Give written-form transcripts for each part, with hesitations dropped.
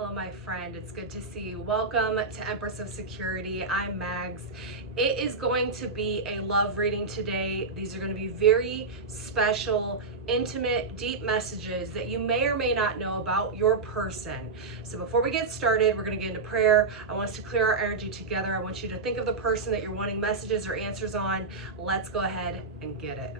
Hello, my friend. It's good to see you. Welcome to Empress of Security. I'm Mags. It is going to be a love reading today. These are going to be very special, intimate, deep messages that you may or may not know about your person. So before we get started, we're going to get into prayer. I want us to clear our energy together. I want you to think of the person that you're wanting messages or answers on. Let's go ahead and get it.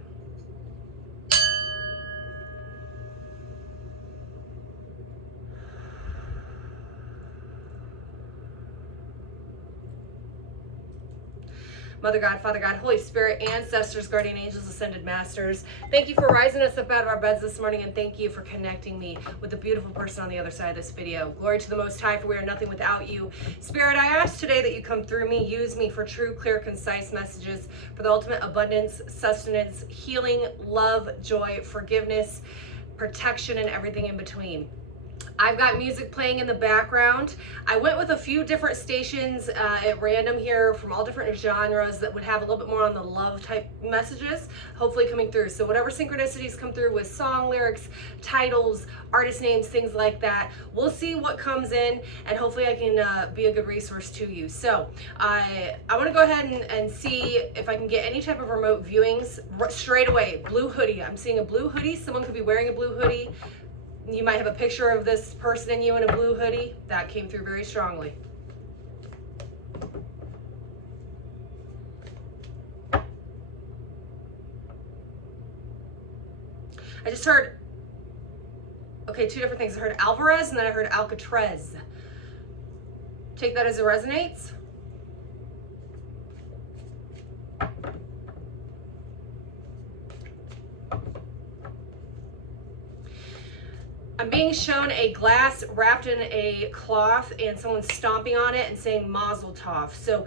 Mother God, Father God, Holy Spirit, ancestors, guardian angels, ascended masters, thank you for rising us up out of our beds this morning, and thank you for connecting me with the beautiful person on the other side of this video. Glory to the Most High, for we are nothing without you. Spirit, I ask today that you come through me, use me for true, clear, concise messages, for the ultimate abundance, sustenance, healing, love, joy, forgiveness, protection, and everything in between. I've got music playing in the background. I went with a few different stations at random here from all different genres that would have a little bit more on the love type messages, hopefully coming through. So whatever synchronicities come through with song lyrics, titles, artist names, things like that, we'll see what comes in, and hopefully I can be a good resource to you. So I want to go ahead and see if I can get any type of remote viewings straight away. Blue hoodie. I'm seeing a blue hoodie. Someone could be wearing a blue hoodie. You might have a picture of this person and you in a blue hoodie. That came through very strongly. I just heard, okay, two different things. I heard Alvarez and then I heard Alcatraz. Take that as it resonates. I'm being shown a glass wrapped in a cloth and someone stomping on it and saying Mazel Tov. So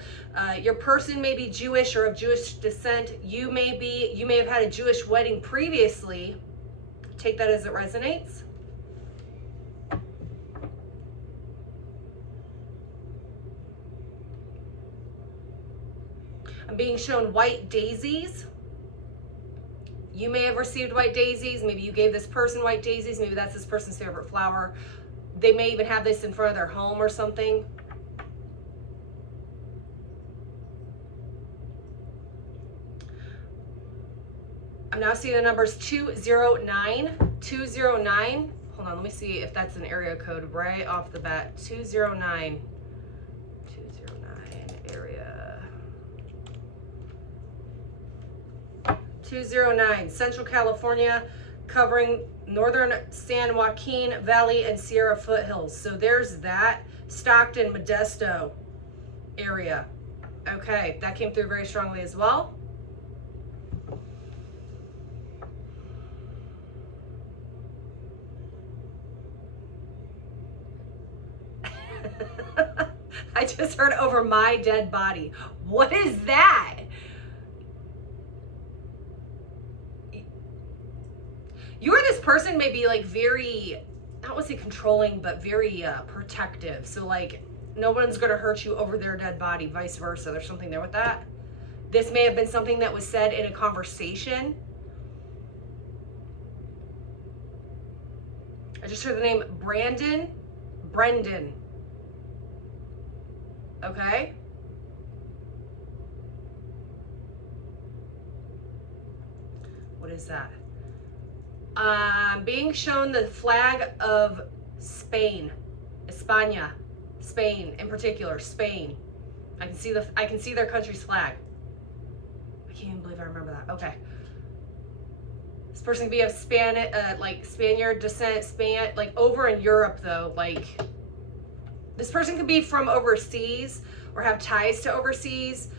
your person may be Jewish or of Jewish descent. You may have had a Jewish wedding previously. Take that as it resonates. I'm being shown white daisies. You may have received white daisies. Maybe you gave this person white daisies. Maybe that's this person's favorite flower. They may even have this in front of their home or something. I'm now seeing the numbers 209. 209. Hold on, let me see if that's an area code right off the bat. 209. 209 area. 209, Central California, covering northern San Joaquin Valley and Sierra foothills. So there's that. Stockton, Modesto area. Okay, that came through very strongly as well. I just heard over my dead body. What is that? You or this person may be like very, I don't want to say controlling, but very protective. So like no one's going to hurt you over their dead body, vice versa. There's something there with that. This may have been something that was said in a conversation. I just heard the name Brendan. Okay. What is that? Being shown the flag of Spain, España, Spain in particular, Spain. I can see their country's flag. I can't even believe I remember that. Okay. This person could be of Spaniard descent, like over in Europe though. Like this person could be from overseas or have ties to overseas.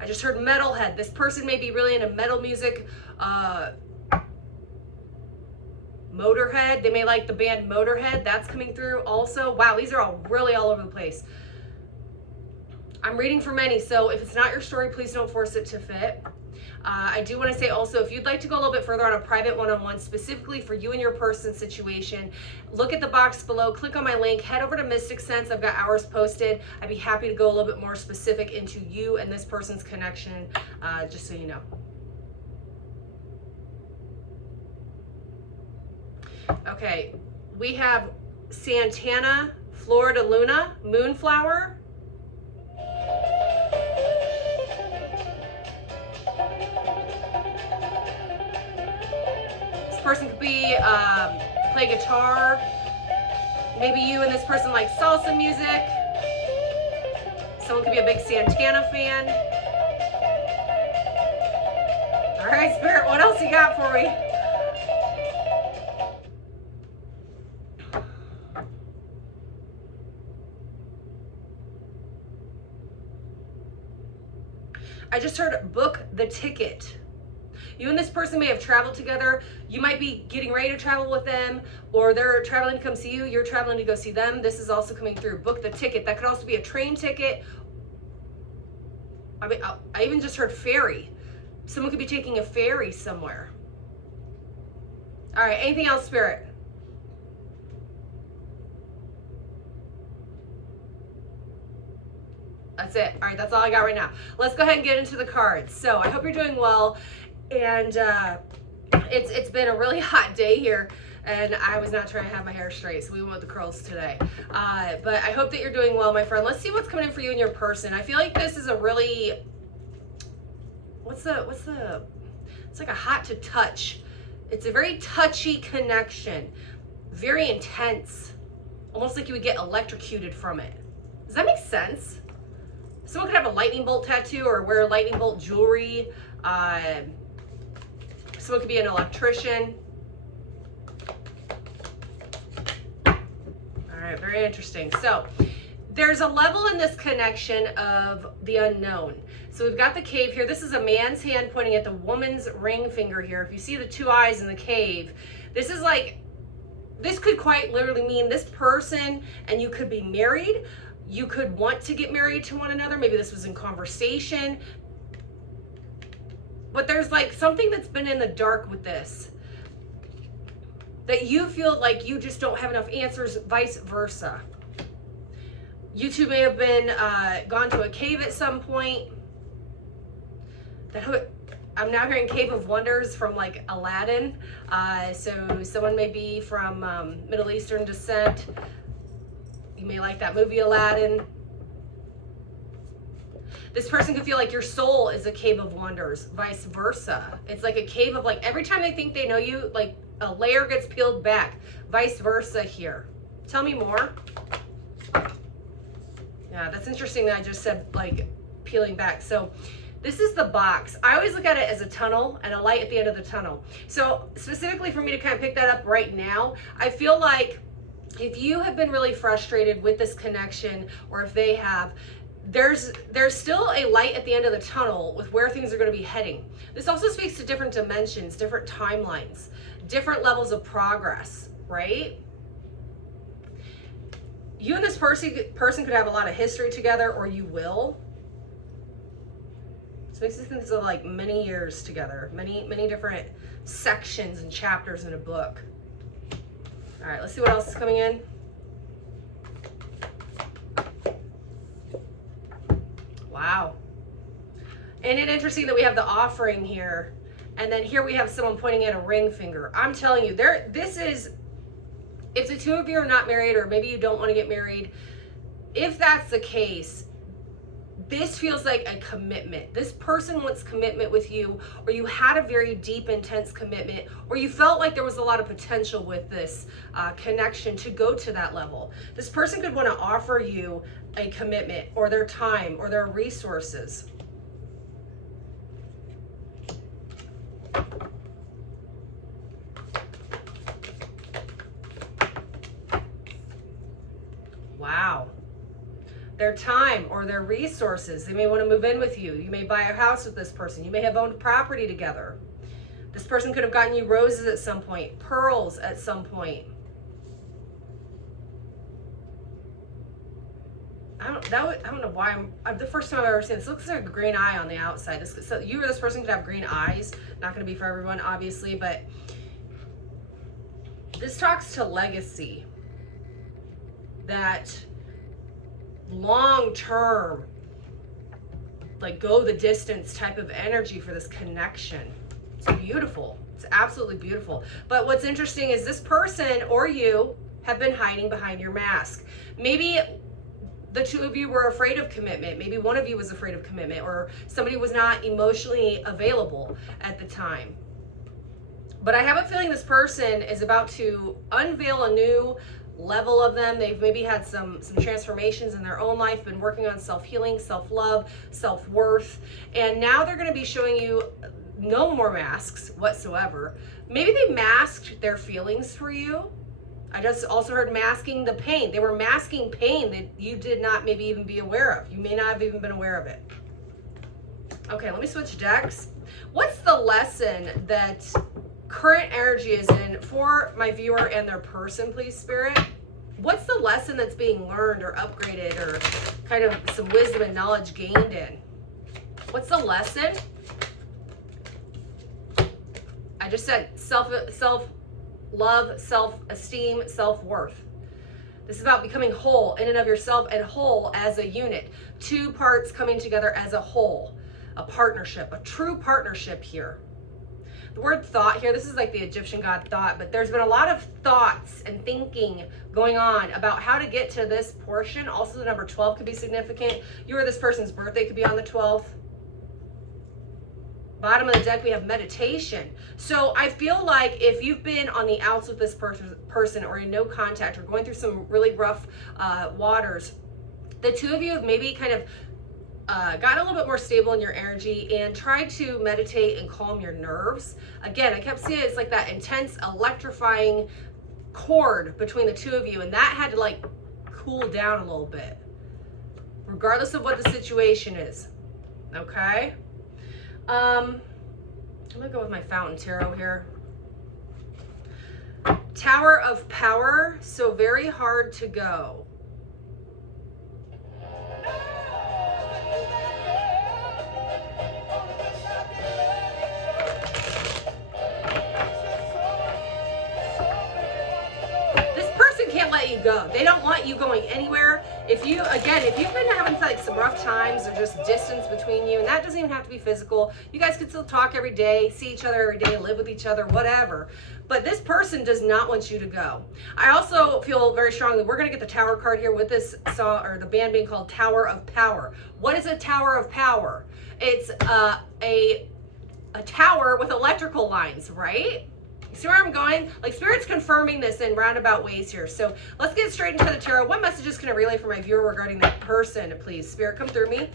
I just heard metalhead. This person may be really into metal music. Motorhead. They may like the band Motorhead. That's coming through also. Wow, these are all really all over the place. I'm reading for many, so if it's not your story, please don't force it to fit. I do want to say also, if you'd like to go a little bit further on a private one-on-one specifically for you and your person situation, look at the box below, click on my link, head over to Mystic Sense. I've got hours posted. I'd be happy to go a little bit more specific into you and this person's connection, just so you know. Okay, we have Santana, Florida Luna, Moonflower. This person could be play guitar. Maybe you and this person like salsa music. Someone could be a big Santana fan. All right, Spirit, what else you got for me? I just heard book the ticket. You and this person may have traveled together. You might be getting ready to travel with them, or they're traveling to come see you. You're traveling to go see them. This is also coming through. Book the ticket. That could also be a train ticket. I mean, I even just heard ferry. Someone could be taking a ferry somewhere. All right, anything else, Spirit? That's it. All right, that's all I got right now. Let's go ahead and get into the cards. So I hope you're doing well. And it's been a really hot day here, and I was not trying to have my hair straight, so we went with the curls today. But I hope that you're doing well, my friend. Let's see what's coming in for you and your person. I feel like this is a really, it's like a hot to touch. It's a very touchy connection, very intense, almost like you would get electrocuted from it. Does that make sense? Someone could have a lightning bolt tattoo or wear lightning bolt jewelry. Someone could be an electrician. All right, very interesting. So there's a level in this connection of the unknown. So we've got the cave here. This is a man's hand pointing at the woman's ring finger here. If you see the two eyes in the cave, this is like, this could quite literally mean this person and you could be married. You could want to get married to one another. Maybe this was in conversation. But there's like something that's been in the dark with this, that you feel like you just don't have enough answers, vice versa. You two may have been gone to a cave at some point. I'm now hearing Cave of Wonders from like Aladdin. So someone may be from Middle Eastern descent. You may like that movie Aladdin. This person could feel like your soul is a cave of wonders, vice versa. It's like a cave of like, every time they think they know you, like a layer gets peeled back, vice versa here. Tell me more. Yeah, that's interesting that I just said like peeling back. So this is the box. I always look at it as a tunnel and a light at the end of the tunnel. So specifically for me to kind of pick that up right now, I feel like if you have been really frustrated with this connection, or if they have, there's still a light at the end of the tunnel with where things are going to be heading. This also speaks to different dimensions, different timelines, different levels of progress, right? You and this person could have a lot of history together, or you will. So it makes me think this of like many years together, many different sections and chapters in a book. All right, let's see what else is coming in. Wow. Isn't it interesting that we have the offering here, and then here we have someone pointing at a ring finger. I'm telling you, this is, if the two of you are not married, or maybe you don't want to get married, if that's the case, this feels like a commitment. This person wants commitment with you, or you had a very deep, intense commitment, or you felt like there was a lot of potential with this connection to go to that level. This person could want to offer you a commitment, or their time, or their resources. Wow. Their time or their resources. They may want to move in with you. You may buy a house with this person. You may have owned property together. This person could have gotten you roses at some point, pearls at some point. I don't know why I'm the first time I've ever seen this. It looks like a green eye on the outside. So you or this person could have green eyes. Not going to be for everyone, obviously, but this talks to legacy. That long-term, like go the distance type of energy for this connection. It's beautiful. It's absolutely beautiful. But what's interesting is this person or you have been hiding behind your mask. Maybe the two of you were afraid of commitment. Maybe one of you was afraid of commitment, or somebody was not emotionally available at the time. But I have a feeling this person is about to unveil a new level of them. They've maybe had some transformations in their own life, been working on self-healing, self-love, self-worth, and now they're going to be showing you no more masks whatsoever. Maybe they masked their feelings for you. I just also heard masking the pain. They were masking pain that you did not maybe even be aware of. You may not have even been aware of it. Okay, let me switch decks. What's the lesson that current energy is in for my viewer and their person, please, Spirit? What's the lesson that's being learned or upgraded, or kind of some wisdom and knowledge gained in? What's the lesson? I just said self-love, self-esteem, self-worth. This is about becoming whole in and of yourself, and whole as a unit. Two parts coming together as a whole. A partnership, a true partnership here. The word thought here, this is like the Egyptian god thought, but there's been a lot of thoughts and thinking going on about how to get to this portion. Also, the number 12 could be significant. You or this person's birthday could be on the 12th. Bottom of the deck, we have meditation. So I feel like if you've been on the outs with this person or in no contact, or going through some really rough waters, the two of you have maybe kind of got a little bit more stable in your energy and tried to meditate and calm your nerves. Again, I kept seeing it's like that intense electrifying cord between the two of you, and that had to like cool down a little bit, regardless of what the situation is. Okay? I'm gonna go with my Fountain Tarot here. Tower of Power, so very hard to go. You go. They don't want you going anywhere. If you've been having like some rough times, or just distance between you, and that doesn't even have to be physical, you guys could still talk every day, see each other every day, live with each other, whatever. But this person does not want you to go. I also feel very strongly we're going to get the Tower card here with this song, or the band being called Tower of Power. What is a Tower of Power? It's a tower with electrical lines, right? See where I'm going? Like, Spirit's confirming this in roundabout ways here. So let's get straight into the tarot. What messages can I relay for my viewer regarding that person, please? Spirit, come through me.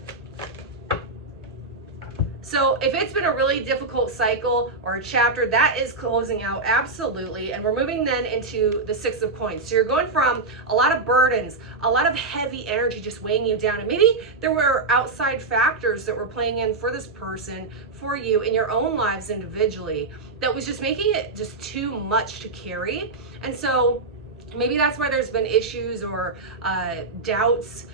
So if it's been a really difficult cycle or a chapter, that is closing out, absolutely. And we're moving then into the Six of Coins. So you're going from a lot of burdens, a lot of heavy energy just weighing you down. And maybe there were outside factors that were playing in for this person, for you in your own lives individually, that was just making it just too much to carry. And so maybe that's why there's been issues or doubts.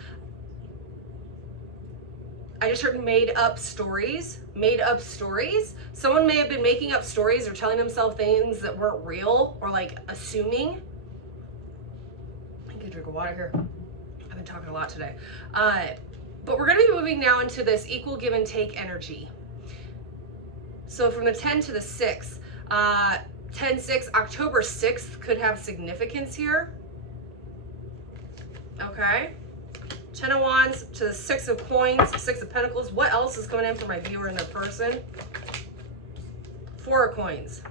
I just heard made up stories. Someone may have been making up stories or telling themselves things that weren't real, or like assuming. I can get a drink of water here. I've been talking a lot today. But we're going to be moving now into this equal give and take energy. So from the 10 to the 6, 10-6, October 6th could have significance here. Okay. 10 of Wands to the 6 of Coins, 6 of Pentacles. What else is coming in for my viewer and their person? 4 of Coins.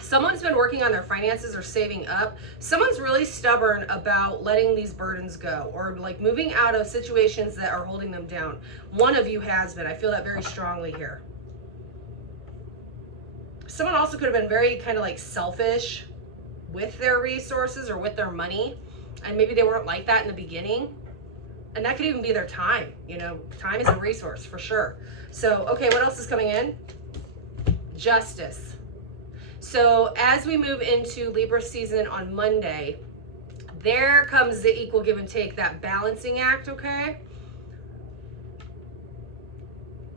Someone's been working on their finances or saving up. Someone's really stubborn about letting these burdens go, or like moving out of situations that are holding them down. One of you has been. I feel that very strongly here. Someone also could have been very kind of like selfish with their resources or with their money, and maybe they weren't like that in the beginning. And that could even be their time. You know, time is a resource for sure. So, okay, what else is coming in? Justice. So as we move into Libra season on Monday, there comes the equal give and take, that balancing act, okay?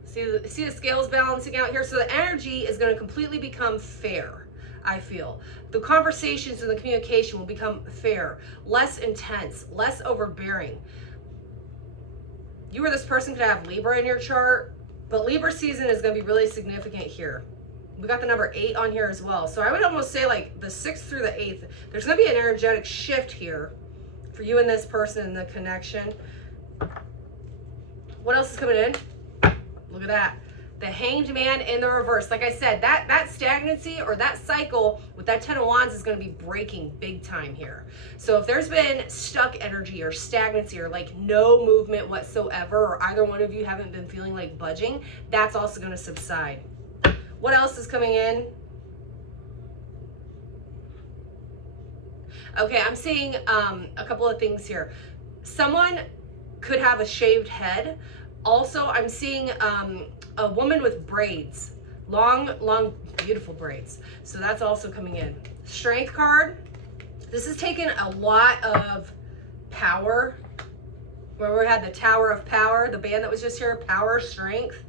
See the scales balancing out here? So the energy is going to completely become fair, I feel. The conversations and the communication will become fair, less intense, less overbearing. You or this person could have Libra in your chart, but Libra season is going to be really significant here. We got the number 8 on here as well. So I would almost say like the 6th through the 8th, there's going to be an energetic shift here for you and this person in the connection. What else is coming in? Look at that. The Hanged Man in the reverse. Like I said, that stagnancy or that cycle with that 10 of Wands is going to be breaking big time here. So if there's been stuck energy or stagnancy or like no movement whatsoever, or either one of you haven't been feeling like budging, that's also going to subside. What else is coming in? Okay, I'm seeing a couple of things here. Someone could have a shaved head. Also, I'm seeing a woman with braids, long, beautiful braids. So that's also coming in. Strength card. This has taken a lot of power. Where we had the Tower of Power, the band that was just here, power, strength.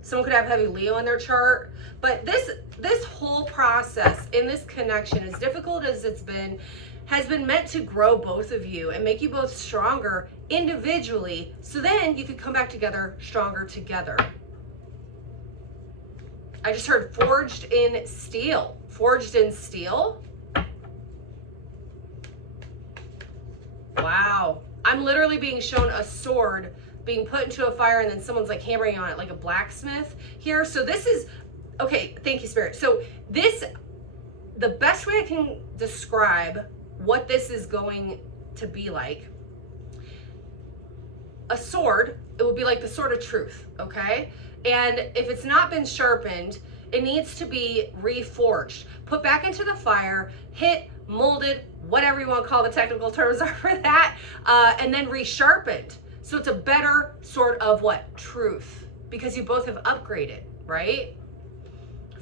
Someone could have heavy Leo in their chart. But this whole process in this connection, as difficult as it's been, has been meant to grow both of you and make you both stronger individually, so then you could come back together stronger together. I just heard forged in steel. Forged in steel. Wow. I'm literally being shown a sword being put into a fire and then someone's like hammering on it like a blacksmith here. So this is, okay, thank you, Spirit. So this, the best way I can describe what this is going to be like, a sword, it would be like the sword of truth, okay? And if it's not been sharpened, it needs to be reforged, put back into the fire, hit, molded, whatever you want to call the technical terms are for that, and then resharpened. So it's a better sort of what? Truth. Because you both have upgraded, right?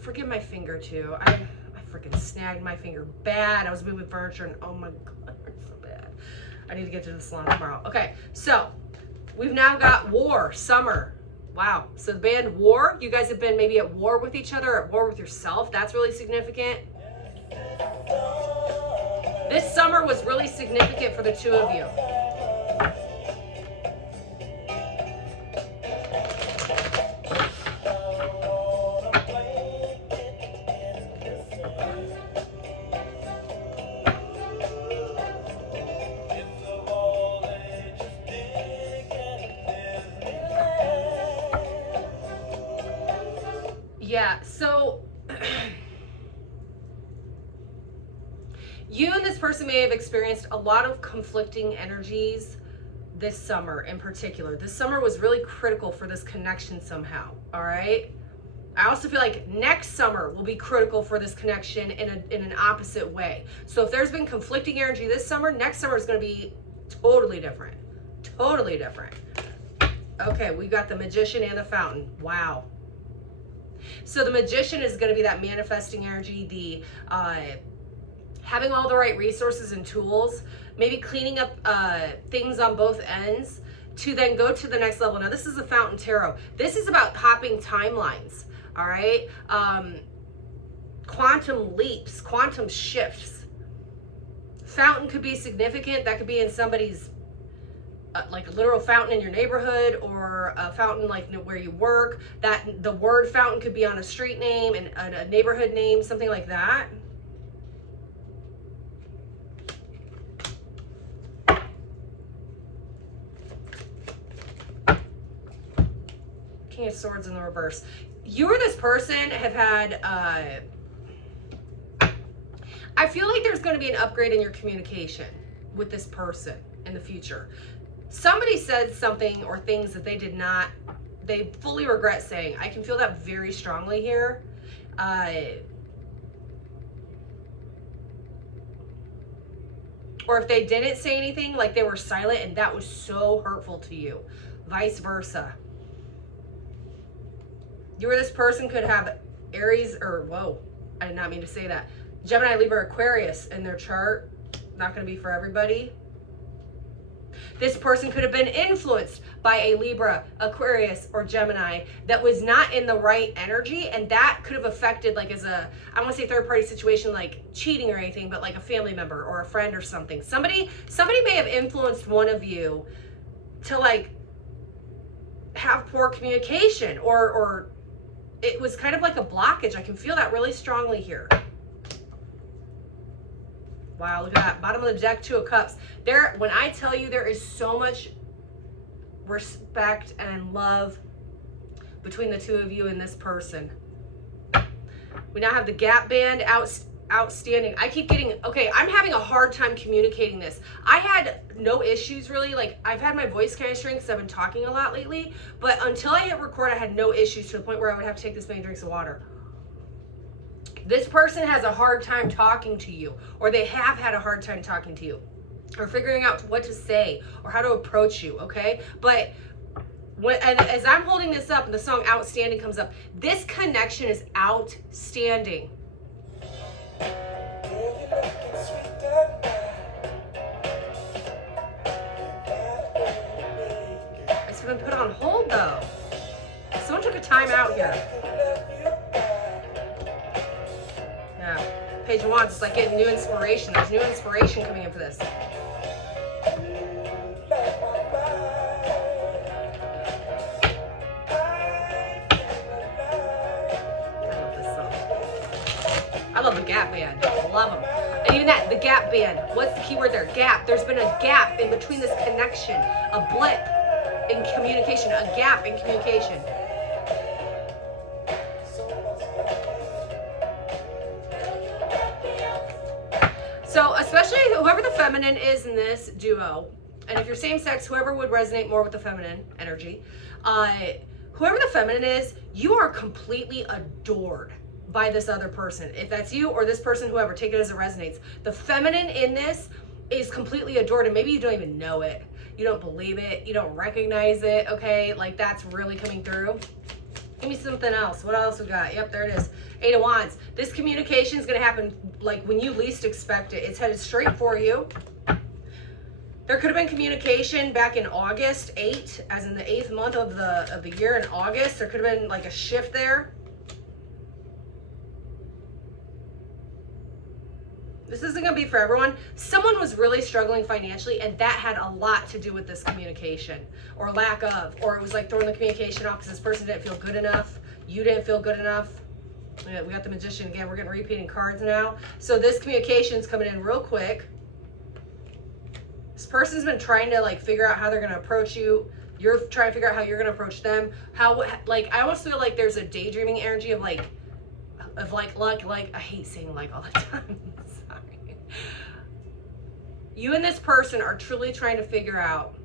Forgive my finger too. I freaking snagged my finger bad. I was moving furniture and oh my God, it's so bad. I need to get to the salon tomorrow. Okay, so we've now got war, summer. Wow. So the band War, you guys have been maybe at war with each other, at war with yourself. That's really significant. This summer was really significant for the two of you. Yeah, so you and this person may have experienced a lot of conflicting energies this summer in particular. This summer was really critical for this connection somehow, all right? I also feel like next summer will be critical for this connection in an opposite way. So if there's been conflicting energy this summer, next summer is going to be totally different. Totally different. Okay, we got the Magician and the Fountain. Wow. So the Magician is going to be that manifesting energy, the having all the right resources and tools, maybe cleaning up things on both ends to then go to the next level. Now, this is the Fountain Tarot. This is about hopping timelines, all right? Quantum leaps, quantum shifts. Fountain could be significant. That could be in somebody's like a literal fountain in your neighborhood, or a fountain like where you work. That the word fountain could be on a street name and a neighborhood name, something like that. King of Swords in the reverse. You or this person have had I feel like there's going to be an upgrade in your communication with this person in the future. Somebody said something or things that they fully regret saying. I can feel that very strongly here. Or if they didn't say anything, like they were silent and that was so hurtful to you. Vice versa. You or this person could have Aries, or whoa, I did not mean to say that. Gemini, Libra, Aquarius in their chart. Not going to be for everybody. This person could have been influenced by a Libra, Aquarius, or Gemini that was not in the right energy, and that could have affected, like, as a, I don't want to say third party situation like cheating or anything, but like a family member or a friend or something. Somebody may have influenced one of you to like have poor communication or it was kind of like a blockage. I can feel that really strongly here. Wow, look at that. Bottom of the deck, 2 of Cups. There, when I tell you there is so much respect and love between the 2 of you and this person. We now have the gap band outstanding. I keep getting, okay, I'm having a hard time communicating this. I had no issues really. Like, I've had my voice kind of shrink because I've been talking a lot lately, but until I hit record, I had no issues to the point where I would have to take this many drinks of water. This person has a hard time talking to you, or they have had a hard time talking to you, or figuring out what to say or how to approach you, okay? But as I'm holding this up and the song Outstanding comes up, this connection is outstanding. It's been put on hold though. Someone took a time out here. Yeah, Page of Wands, it's like getting new inspiration. There's new inspiration coming in for this. I love the gap band. I love them. And even that, the gap band. What's the key word there? Gap. There's been a gap in between this connection. A blip in communication. A gap in communication. So especially whoever the feminine is in this duo, and if you're same sex, whoever would resonate more with the feminine energy, whoever the feminine is, you are completely adored by this other person. If that's you or this person, whoever, take it as it resonates. The feminine in this is completely adored, and maybe you don't even know it. You don't believe it. You don't recognize it, okay? Like, that's really coming through. Give me something else. What else we got? Yep, there it is. 8 of Wands. This communication is going to happen like when you least expect it. It's headed straight for you. There could have been communication back in August 8, as in the 8th month of the year in August. There could have been like a shift there. This isn't going to be for everyone. Someone was really struggling financially, and that had a lot to do with this communication, or lack of, or it was like throwing the communication off because this person didn't feel good enough. You didn't feel good enough. Yeah, we got the Magician again. We're getting repeating cards now. So this communication is coming in real quick. This person's been trying to like figure out how they're going to approach you. You're trying to figure out how you're going to approach them. How, like, I almost feel like there's a daydreaming energy of like luck. Like, I hate saying like all the time. You and this person are truly trying to figure out,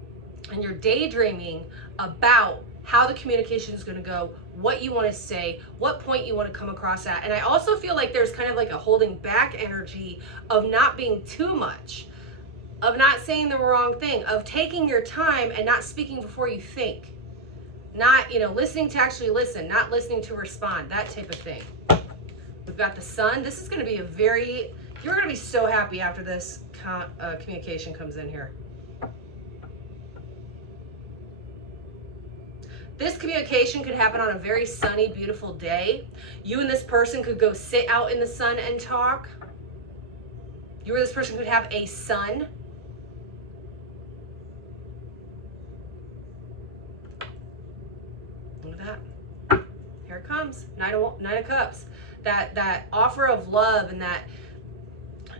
and you're daydreaming about how the communication is going to go, what you want to say, what point you want to come across at. And I also feel like there's kind of like a holding back energy of not being too much, of not saying the wrong thing, of taking your time and not speaking before you think, not, you know, listening to actually listen, not listening to respond, that type of thing. We've got the Sun. This is going to be a very, you're going to be so happy after this communication comes in here. This communication could happen on a very sunny, beautiful day. You and this person could go sit out in the sun and talk. You or this person could have a son. Look at that. Here it comes. Knight of Cups. That offer of love and that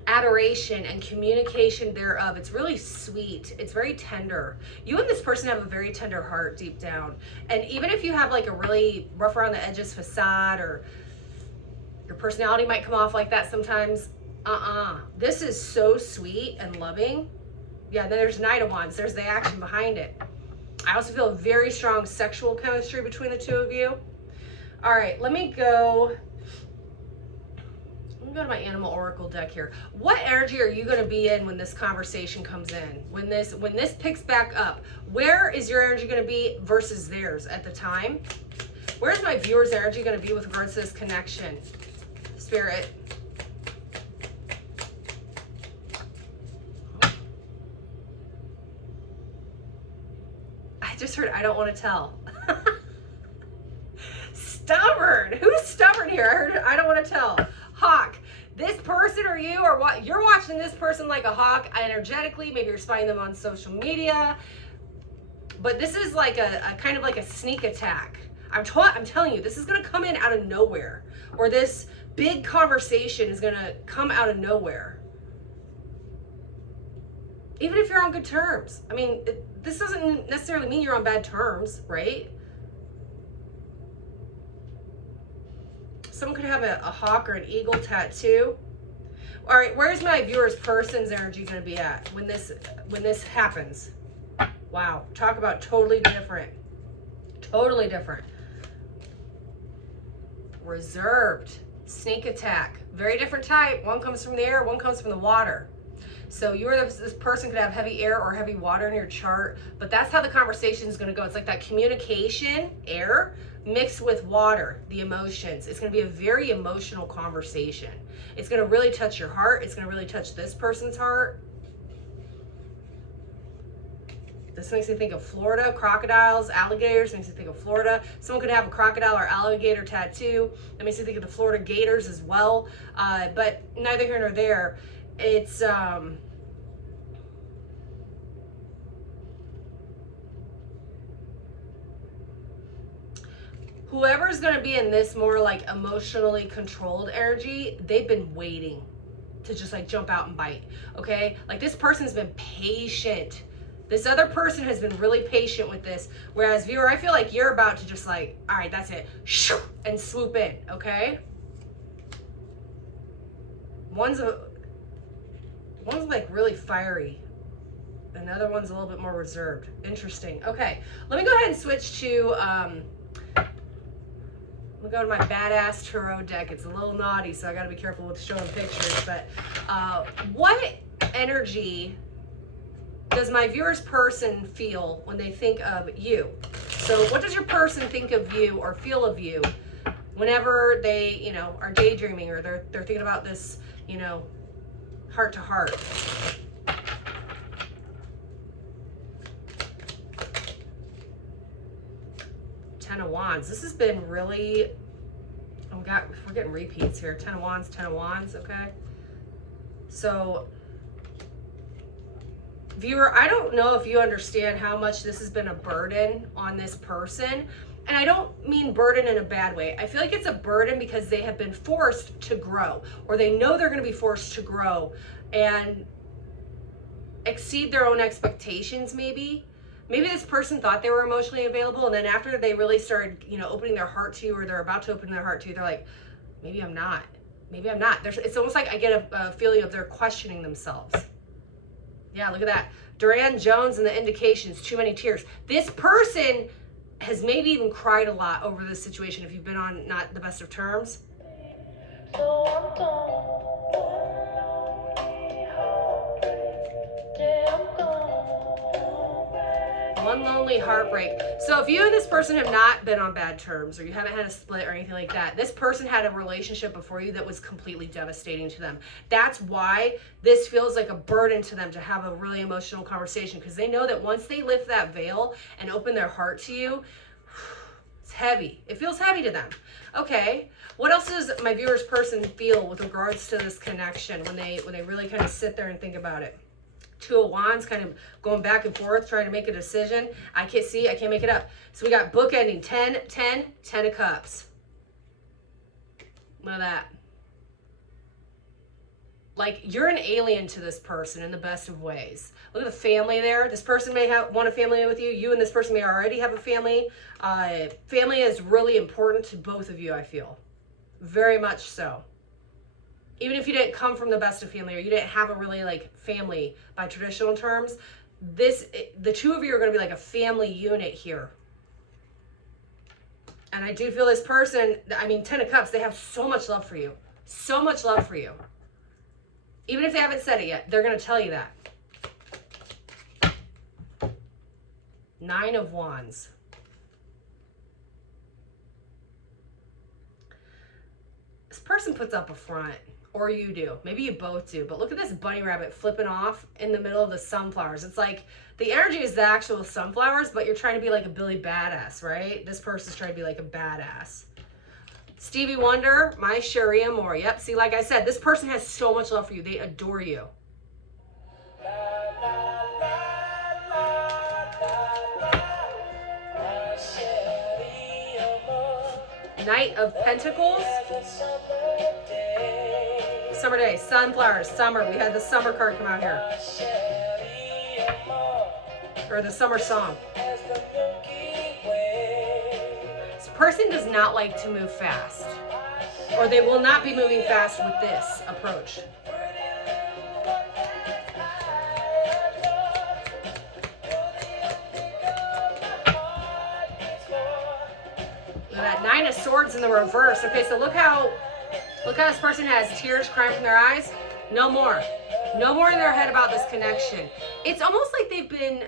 adoration and communication thereof. It's really sweet. It's very tender. You and this person have a very tender heart deep down. And even if you have like a really rough around the edges facade, or your personality might come off like that sometimes, this is so sweet and loving. Yeah, then there's Knight of Wands. There's the action behind it. I also feel a very strong sexual chemistry between the two of you. All right, let me go to my Animal Oracle deck here. What energy are you going to be in when this conversation comes in? When this picks back up, where is your energy going to be versus theirs at the time? Where's my viewer's energy going to be with regards to this connection? Spirit. I just heard, I don't want to tell. Stubborn. Who's stubborn here? I heard, I don't want to tell. Hawk. This person or you, or what, you're watching this person like a hawk energetically. Maybe you're spying them on social media. But this is like a kind of like a sneak attack. I'm telling you, this is going to come in out of nowhere, or this big conversation is going to come out of nowhere. Even if you're on good terms. I mean, this doesn't necessarily mean you're on bad terms, right? Someone could have a hawk or an eagle tattoo. All right, where's my viewer's person's energy going to be at when this happens? Wow, talk about totally different. Totally different. Reserved. Sneak attack. Very different type. One comes from the air, one comes from the water. So this person could have heavy air or heavy water in your chart, but that's how the conversation is going to go. It's like that communication, air, mixed with water, the emotions. It's going to be a very emotional conversation. It's going to really touch your heart. It's going to really touch this person's heart. This makes me think of Florida, crocodiles, alligators, makes me think of Florida. Someone could have a crocodile or alligator tattoo. That makes me think of the Florida Gators as well. But neither here nor there. It's whoever's going to be in this more like emotionally controlled energy, they've been waiting to just like jump out and bite. Okay, like this person's been patient. This other person has been really patient with this, whereas viewer, I feel like you're about to just like, all right, that's it, and swoop in. Okay, one's like really fiery. Another one's a little bit more reserved. Interesting. Okay, let me go ahead and switch to, we'll go to my badass tarot deck. It's a little naughty, so I gotta be careful with showing pictures, but what energy does my viewer's person feel when they think of you? So what does your person think of you or feel of you whenever they, you know, are daydreaming, or they're thinking about this, you know, heart to heart? Ten of Wands. This has been really, we're getting repeats here. Ten of Wands, okay? So, viewer, I don't know if you understand how much this has been a burden on this person. And I don't mean burden in a bad way. I feel like it's a burden because they have been forced to grow, or they know they're going to be forced to grow and exceed their own expectations maybe. Maybe this person thought they were emotionally available, and then after they really started, you know, opening their heart to you, or they're about to open their heart to you, they're like, maybe I'm not. Maybe I'm not. It's almost like I get a feeling of they're questioning themselves. Yeah, look at that. Duran Jones and the indications, too many tears. This person has maybe even cried a lot over this situation if you've been on not the best of terms. One lonely heartbreak. So if you and this person have not been on bad terms, or you haven't had a split or anything like that, this person had a relationship before you that was completely devastating to them. That's why this feels like a burden to them to have a really emotional conversation, because they know that once they lift that veil and open their heart to you, it's heavy. It feels heavy to them. Okay, what else does my viewer's person feel with regards to this connection when they really kind of sit there and think about it? Two of Wands, kind of going back and forth, trying to make a decision. I can't make it up. So we got book ending, 10, 10, 10 of Cups. Look at that. Like, you're an alien to this person in the best of ways. Look at the family there. This person may want a family with you. You and this person may already have a family. Family is really important to both of you, I feel. Very much so. Even if you didn't come from the best of family, or you didn't have a really like family by traditional terms, the two of you are going to be like a family unit here. And I do feel this person, I mean, 10 of Cups, they have so much love for you. So much love for you. Even if they haven't said it yet, they're going to tell you that. 9 of Wands. This person puts up a front. Or you do. Maybe you both do. But look at this bunny rabbit flipping off in the middle of the sunflowers. It's like the energy is the actual sunflowers, but you're trying to be like a Billy Badass, right? This person's trying to be like a badass. Stevie Wonder, My Cherie Amour. Yep, see, like I said, this person has so much love for you. They adore you. Knight of Pentacles. Summer day, sunflowers, summer. We had the summer card come out here. Or the summer song. This person does not like to move fast. Or they will not be moving fast with this approach. That Nine of Swords in the reverse. Okay, so look how this person has tears crying from their eyes. No more. No more in their head about this connection. It's almost like they've been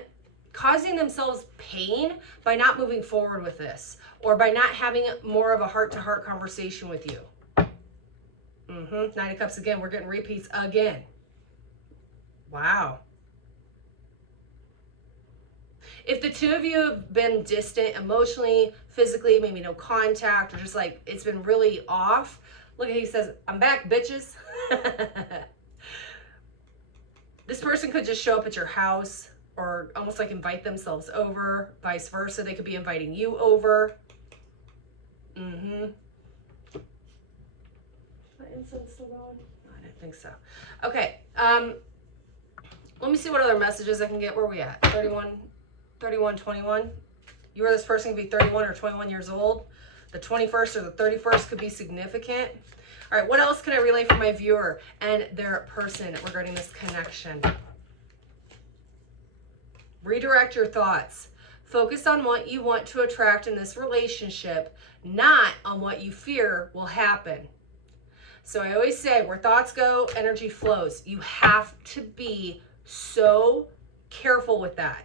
causing themselves pain by not moving forward with this, or by not having more of a heart-to-heart conversation with you. Nine of Cups again. We're getting repeats again. Wow. If the two of you have been distant emotionally, physically, maybe no contact, or just like it's been really off, look at he says, I'm back, bitches. This person could just show up at your house or almost like invite themselves over, vice versa. They could be inviting you over. My incense still going? No, I didn't think so. Okay. Let me see what other messages I can get. Where are we at? 31, 21. You or this person could be 31 or 21 years old. The 21st or the 31st could be significant. All right, what else can I relay for my viewer and their person regarding this connection? Redirect your thoughts. Focus on what you want to attract in this relationship, not on what you fear will happen. So I always say, where thoughts go, energy flows. You have to be so careful with that.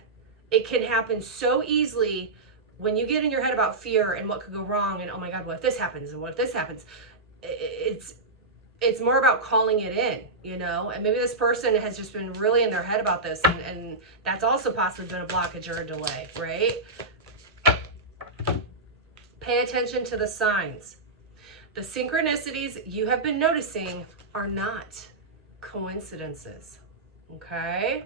It can happen so easily when you get in your head about fear and what could go wrong and, oh my God, what if this happens and what if this happens? It's more about calling it in, you know? And maybe this person has just been really in their head about this, and that's also possibly been a blockage or a delay, right? Pay attention to the signs. The synchronicities you have been noticing are not coincidences, okay?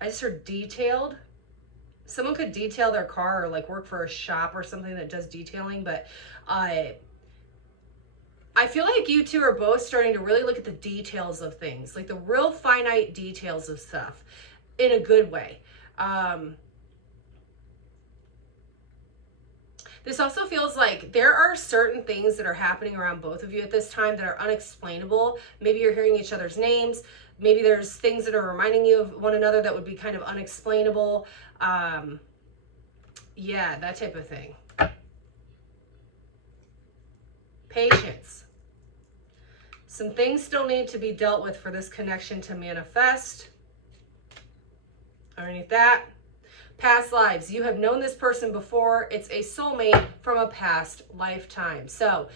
I just heard detailed. Someone could detail their car or like work for a shop or something that does detailing, but I feel like you two are both starting to really look at the details of things, like the real finite details of stuff in a good way. This also feels like there are certain things that are happening around both of you at this time that are unexplainable. Maybe you're hearing each other's names. Maybe there's things that are reminding you of one another that would be kind of unexplainable. Yeah, that type of thing. Patience. Some things still need to be dealt with for this connection to manifest. Underneath that, past lives. You have known this person before. It's a soulmate from a past lifetime. So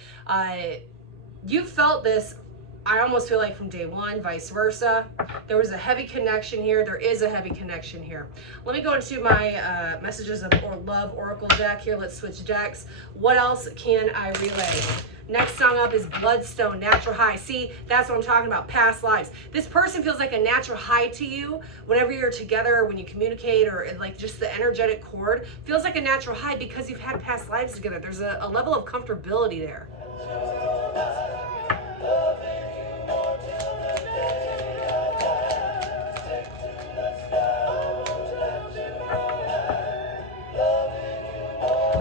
you felt this, I almost feel like from day one, vice versa. There was a heavy connection here. There is a heavy connection here. Let me go into my messages of love oracle deck here. Let's switch decks. What else can I relay? Next song up is Bloodstone, Natural High. See, that's what I'm talking about, past lives. This person feels like a natural high to you whenever you're together, or when you communicate, or like just the energetic cord feels like a natural high because you've had past lives together. There's a level of comfortability there.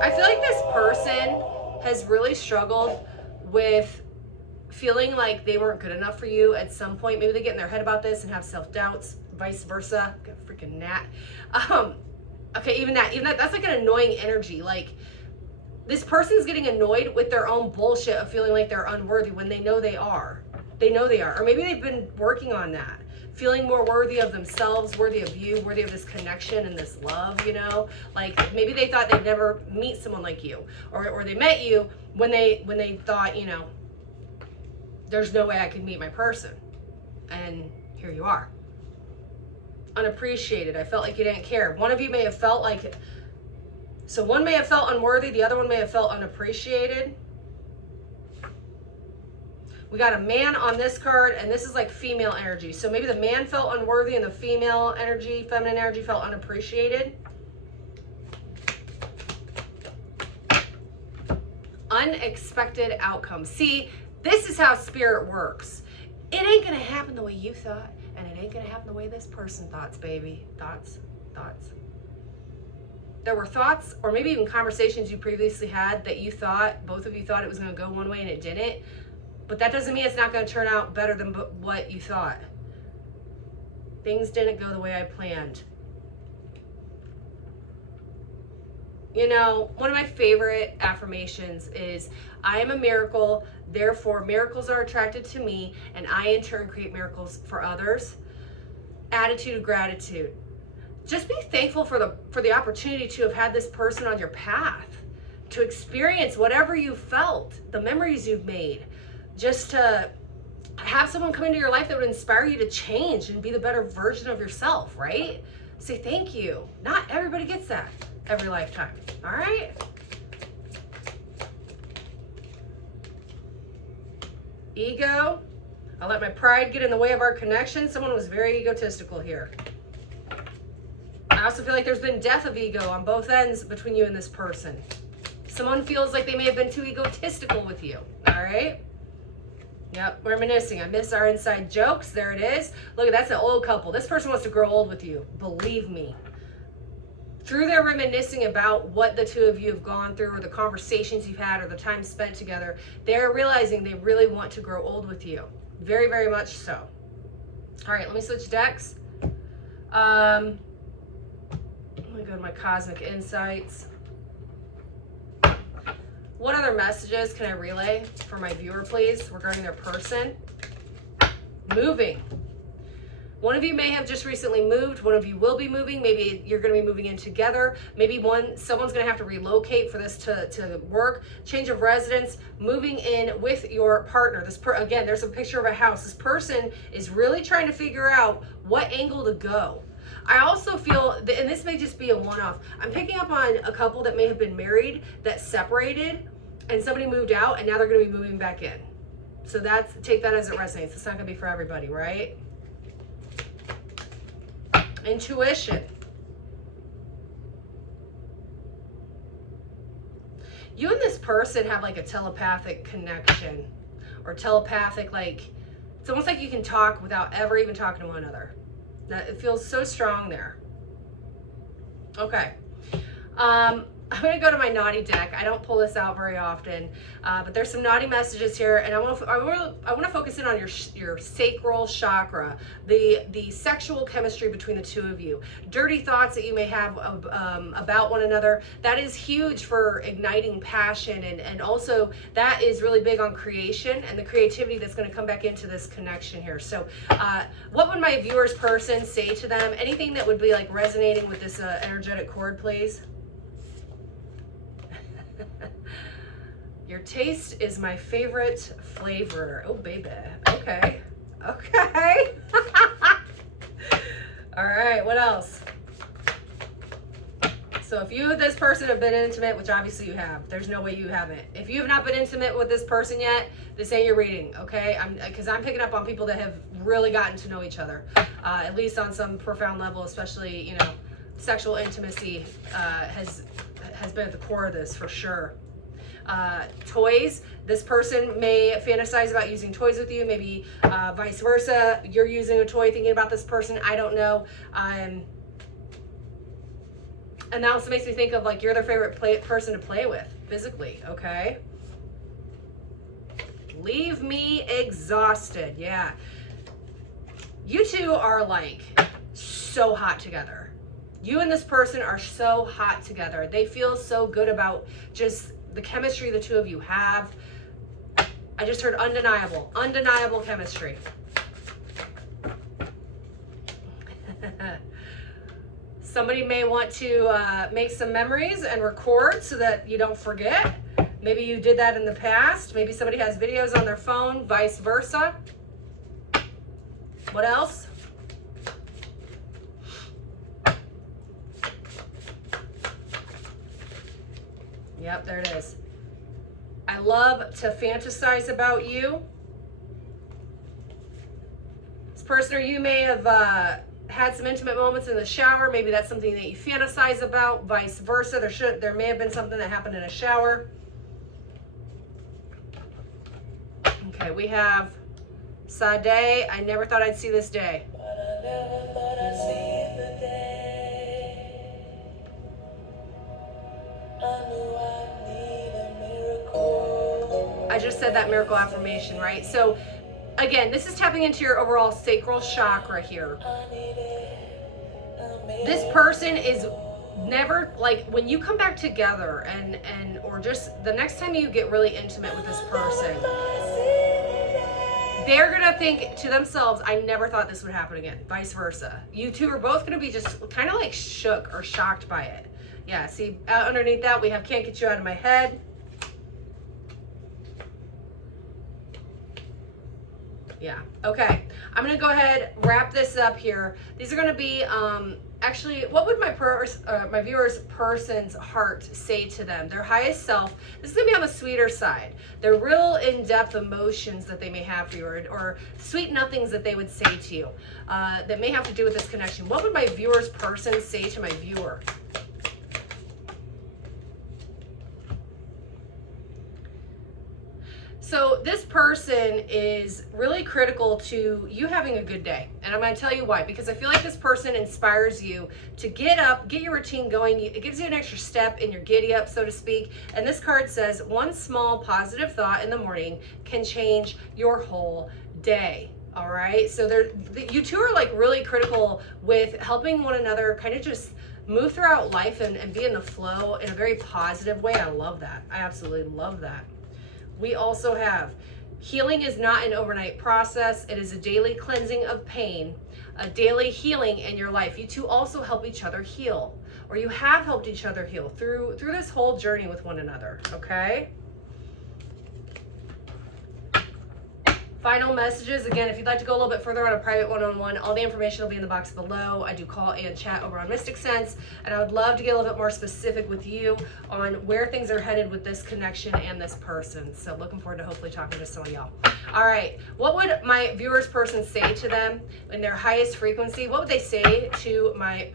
I feel like this person has really struggled with feeling like they weren't good enough for you at some point. Maybe they get in their head about this and have self-doubts, vice versa. Got a freaking gnat. Okay, even that, that's like an annoying energy. Like, this person's getting annoyed with their own bullshit of feeling like they're unworthy when they know they are. They know they are. Or maybe they've been working on that. Feeling more worthy of themselves, worthy of you, worthy of this connection and this love, you know? Like, maybe they thought they'd never meet someone like you. Or they met you when they thought, you know, there's no way I could meet my person. And here you are. Unappreciated. I felt like you didn't care. One of you may have felt like... So one may have felt unworthy, the other one may have felt unappreciated. We got a man on this card, and this is like female energy. So maybe the man felt unworthy, and the feminine energy felt unappreciated. Unexpected outcome. See, this is how spirit works. It ain't gonna happen the way you thought, and it ain't gonna happen the way this person thought, baby. Thoughts. There were thoughts, or maybe even conversations you previously had that you thought, both of you thought it was gonna go one way and it didn't. But that doesn't mean it's not gonna turn out better than what you thought. Things didn't go the way I planned. You know, one of my favorite affirmations is, I am a miracle, therefore miracles are attracted to me, and I in turn create miracles for others. Attitude of gratitude. Just be thankful for the opportunity to have had this person on your path, to experience whatever you felt, the memories you've made, just to have someone come into your life that would inspire you to change and be the better version of yourself, right? Say thank you. Not everybody gets that every lifetime, all right? Ego. I let my pride get in the way of our connection. Someone was very egotistical here. I also feel like there's been death of ego on both ends between you and this person. Someone feels like they may have been too egotistical with you, all right? Yep, reminiscing. I miss our inside jokes. There it is. Look, that's an old couple. This person wants to grow old with you. Believe me. Through their reminiscing about what the two of you have gone through, or the conversations you've had, or the time spent together, they're realizing they really want to grow old with you. Very, very much so. All right, let me switch decks. Let me go to my Cosmic Insights. What other messages can I relay for my viewer, please, regarding their person? Moving. One of you may have just recently moved. One of you will be moving. Maybe you're going to be moving in together. Maybe someone's going to have to relocate for this to work. Change of residence, moving in with your partner. Again, there's a picture of a house. This person is really trying to figure out what angle to go. I also feel, and this may just be a one-off, I'm picking up on a couple that may have been married that separated and somebody moved out and now they're going to be moving back in. So take that as it resonates. It's not going to be for everybody, right? Intuition. You and this person have like a telepathic connection, or telepathic, like, it's almost like you can talk without ever even talking to one another. It feels so strong there. Okay. I'm going to go to my naughty deck. I don't pull this out very often, but there's some naughty messages here, and I want to focus in on your sacral chakra, the sexual chemistry between the two of you. Dirty thoughts that you may have about one another. That is huge for igniting passion, and also that is really big on creation and the creativity that's going to come back into this connection here. So what would my viewer's person say to them? Anything that would be like resonating with this energetic chord, please? Your taste is my favorite flavor. Oh, baby. Okay. Okay. All right. What else? So if you and this person have been intimate, which obviously you have, there's no way you haven't. If you have not been intimate with this person yet, this ain't your reading, okay? Because I'm picking up on people that have really gotten to know each other, at least on some profound level, especially, you know, sexual intimacy has been at the core of this for sure. Toys. This person may fantasize about using toys with you, maybe vice versa. You're using a toy thinking about this person. I don't know. And that also makes me think of like you're their favorite person to play with physically, okay? Leave me exhausted. Yeah. You two are like so hot together. You and this person are so hot together. They feel so good about just the chemistry the two of you have. I just heard undeniable chemistry. Somebody may want to make some memories and record so that you don't forget. Maybe you did that in the past. Maybe somebody has videos on their phone, vice versa. What else? Yep, there it is. I love to fantasize about you. This person or you may have had some intimate moments in the shower. Maybe that's something that you fantasize about, vice versa. There may have been something that happened in a shower. Okay, we have Sade, I never thought I'd see this day. But I never thought I'd see the day. I knew I'd need a miracle. I just said that miracle affirmation, right? So again, this is tapping into your overall sacral chakra here. I needed a miracle. This person is never, like, when you come back together and or just the next time you get really intimate with this person, they're gonna think to themselves, I never thought this would happen again. Vice versa. You two are both gonna be just kind of like shook or shocked by it. Yeah, see, underneath that we have can't get you out of my head. Yeah, okay. I'm gonna go ahead, wrap this up here. These are gonna be, actually, what would my viewers' person's heart say to them? Their highest self. This is gonna be on the sweeter side. Their real in-depth emotions that they may have for you, or sweet nothings that they would say to you that may have to do with this connection. What would my viewers' person say to my viewer? So this person is really critical to you having a good day. And I'm going to tell you why. Because I feel like this person inspires you to get up, get your routine going. It gives you an extra step in your giddy up, so to speak. And this card says, one small positive thought in the morning can change your whole day. All right. So you two are like really critical with helping one another kind of just move throughout life and be in the flow in a very positive way. I love that. I absolutely love that. We also have healing is not an overnight process. It is a daily cleansing of pain, a daily healing in your life. You two also help each other heal, or you have helped each other heal through this whole journey with one another, okay? Final messages. Again, if you'd like to go a little bit further on a private one-on-one, all the information will be in the box below. I do call and chat over on Mystic Sense, and I would love to get a little bit more specific with you on where things are headed with this connection and this person. So looking forward to hopefully talking to some of y'all. All right, what would my viewers person say to them in their highest frequency? What would they say to my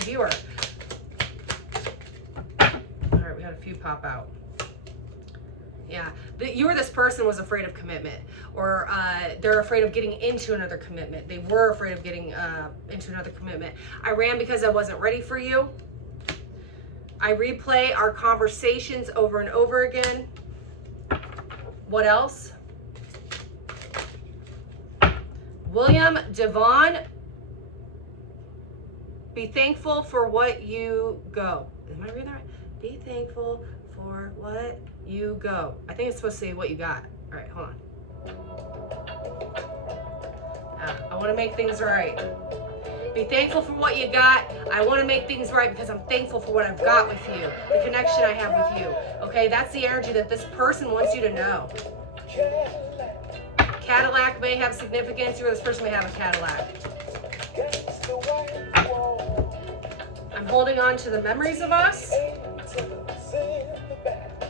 viewer? All right, we had a few pop out. Yeah, you or this person was afraid of commitment, or they're afraid of getting into another commitment. They were afraid of getting into another commitment. I ran because I wasn't ready for you. I replay our conversations over and over again. What else? William Devon, be thankful for what you go. Am I reading that right? Be thankful for what you go. I think it's supposed to say what you got. All right, hold on. I want to make things right. Be thankful for what you got. I want to make things right because I'm thankful for what I've got with you, the connection I have with you. Okay, that's the energy that this person wants you to know. Cadillac may have significance, or this person may have a Cadillac. I'm holding on to the memories of us.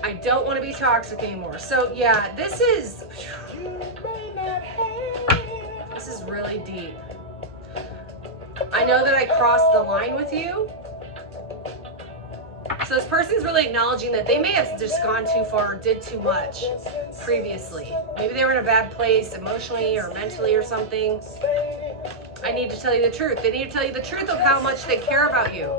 I don't want to be toxic anymore. So yeah, this is really deep. I know that I crossed the line with you. So this person's really acknowledging that they may have just gone too far, did too much previously. Maybe they were in a bad place emotionally or mentally or something. I need to tell you the truth. They need to tell you the truth of how much they care about you.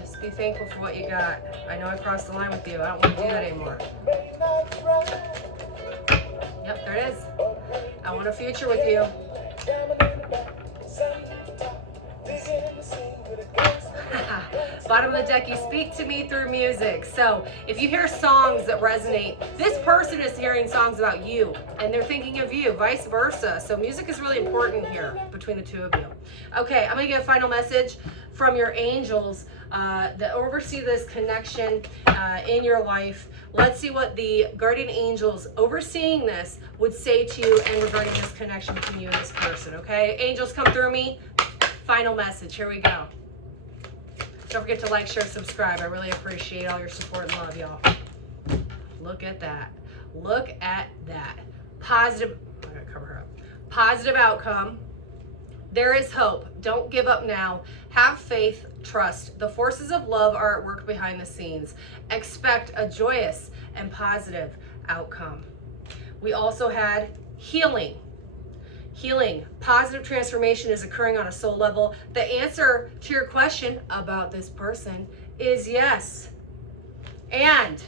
Just be thankful for what you got. I know I crossed the line with you. I don't want to do that anymore. Yep, there it is. I want a future with you. Bottom of the deck, you speak to me through music. So if you hear songs that resonate, this person is hearing songs about you and they're thinking of you, vice versa. So music is really important here between the two of you. Okay, I'm gonna give a final message from your angels that oversee this connection in your life. Let's see what the guardian angels overseeing this would say to you and regarding this connection between you and this person, okay? Angels, come through me. Final message, here we go. Don't forget to like, share, subscribe. I really appreciate all your support and love, y'all. Look at that. Look at that. Positive, I gotta cover her up. Positive outcome. There is hope. Don't give up now. Have faith, trust. The forces of love are at work behind the scenes. Expect a joyous and positive outcome. We also had healing. Healing, positive transformation is occurring on a soul level. The answer to your question about this person is yes. And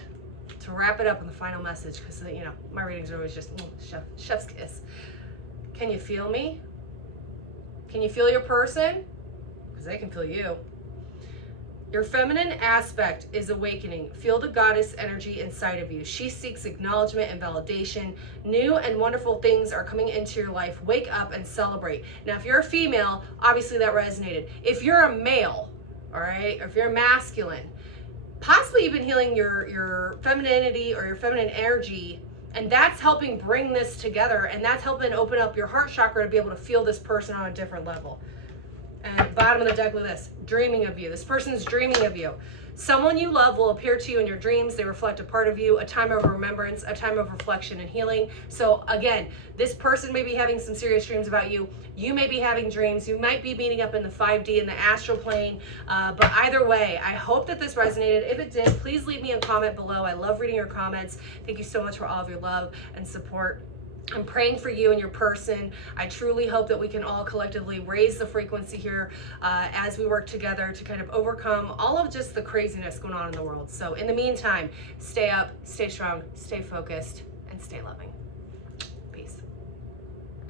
to wrap it up in the final message, because my readings are always just chef's kiss. Can you feel me? Can you feel your person? Because they can feel you. Your feminine aspect is awakening. Feel the goddess energy inside of you. She seeks acknowledgement and validation. New and wonderful things are coming into your life. Wake up and celebrate. Now, if you're a female, obviously that resonated. If you're a male, all right, or if you're masculine, possibly you've been healing your femininity or your feminine energy, and that's helping bring this together, and that's helping open up your heart chakra to be able to feel this person on a different level. And bottom of the deck with this, dreaming of you. This person's dreaming of you. Someone you love will appear to you in your dreams. They reflect a part of you, a time of remembrance, a time of reflection and healing. So again, this person may be having some serious dreams about you. You may be having dreams. You might be meeting up in the 5D in the astral plane. But either way, I hope that this resonated. If it did, please leave me a comment below. I love reading your comments. Thank you so much for all of your love and support. I'm praying for you and your person. I truly hope that we can all collectively raise the frequency here as we work together to kind of overcome all of just the craziness going on in the world. So in the meantime, stay up, stay strong, stay focused, and stay loving.